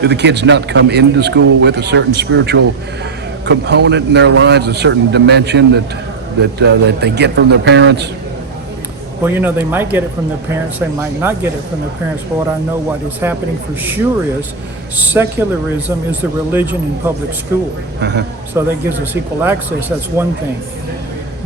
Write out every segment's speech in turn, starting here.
Do the kids not come into school with a certain spiritual component in their lives, a certain dimension that they get from their parents? Well, you know, they might get it from their parents, they might not get it from their parents, but what I know what is happening for sure is secularism is the religion in public school. So that gives us equal access, that's one thing.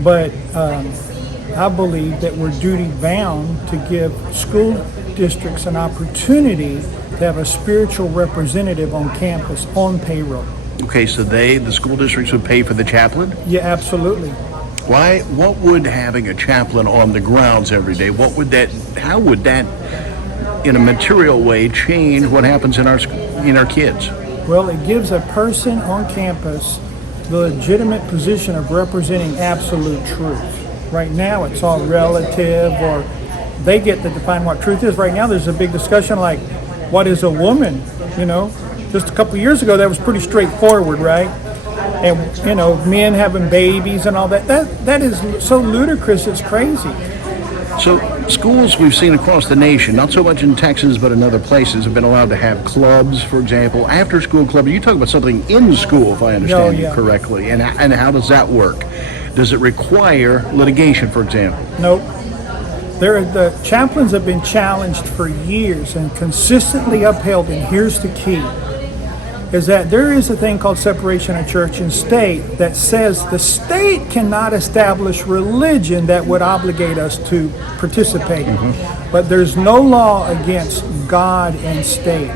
But I believe that we're duty bound to give school districts an opportunity to have a spiritual representative on campus on payroll. Okay, so the school districts would pay for the chaplain? Yeah, absolutely. Why? What would having a chaplain on the grounds every day, how would that, in a material way, change what happens in our kids? Well, it gives a person on campus the legitimate position of representing absolute truth. Right now, it's all relative, or they get to define what truth is. Right now, there's a big discussion like, what is a woman? You know, just a couple years ago, that was pretty straightforward, right? And, you know, men having babies and all that. That is so ludicrous, it's crazy. So schools we've seen across the nation, not so much in Texas, but in other places, have been allowed to have clubs, for example, after-school clubs. You talk about something in school, if I understand you correctly. And how does that work? Does it require litigation, for example? Nope. The chaplains have been challenged for years and consistently upheld, and here's the key, is that there is a thing called separation of church and state that says the state cannot establish religion that would obligate us to participate. But there's no law against God and state.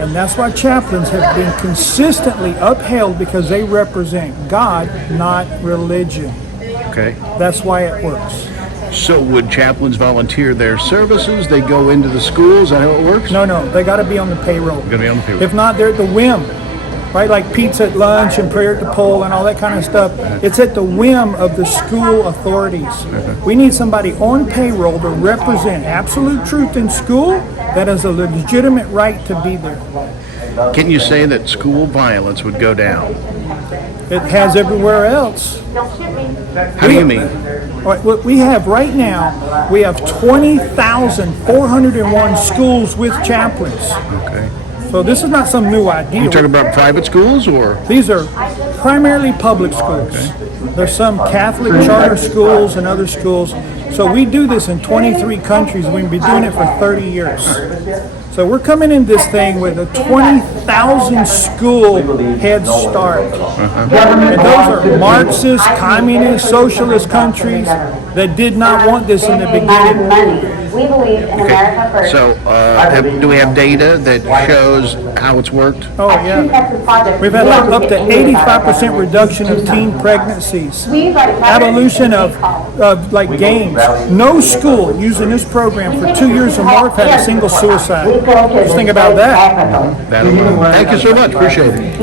And that's why chaplains have been consistently upheld, because they represent God, not religion. Okay. That's why it works. So would chaplains volunteer their services? They go into the schools? Is that how it works? No, they got to be on the payroll. Got to be on the payroll. If not, they're at the whim, right? Like pizza at lunch and prayer at the pole and all that kind of stuff. It's at the whim of the school authorities. We need somebody on payroll to represent absolute truth in school that has a legitimate right to be there. Can you say that school violence would go down? It has everywhere else. How do you mean? All right, what we have right now, we have 20,401 schools with chaplains. Okay. So this is not some new idea. You talking about private schools or? These are primarily public schools. Okay. There's some Catholic charter schools and other schools. So we do this in 23 countries. We've been doing it for 30 years. So we're coming in this thing with a 20,000 school head start. And those are Marxist, communist, socialist countries that did not want this in the beginning. Okay. So do we have data that shows how it's worked? Oh yeah. We've had like up to 85% reduction of teen pregnancies. Abolition of like gangs. No school using this program for 2 years or more have had a single suicide. Just think about that. Thank you so much. Appreciate it.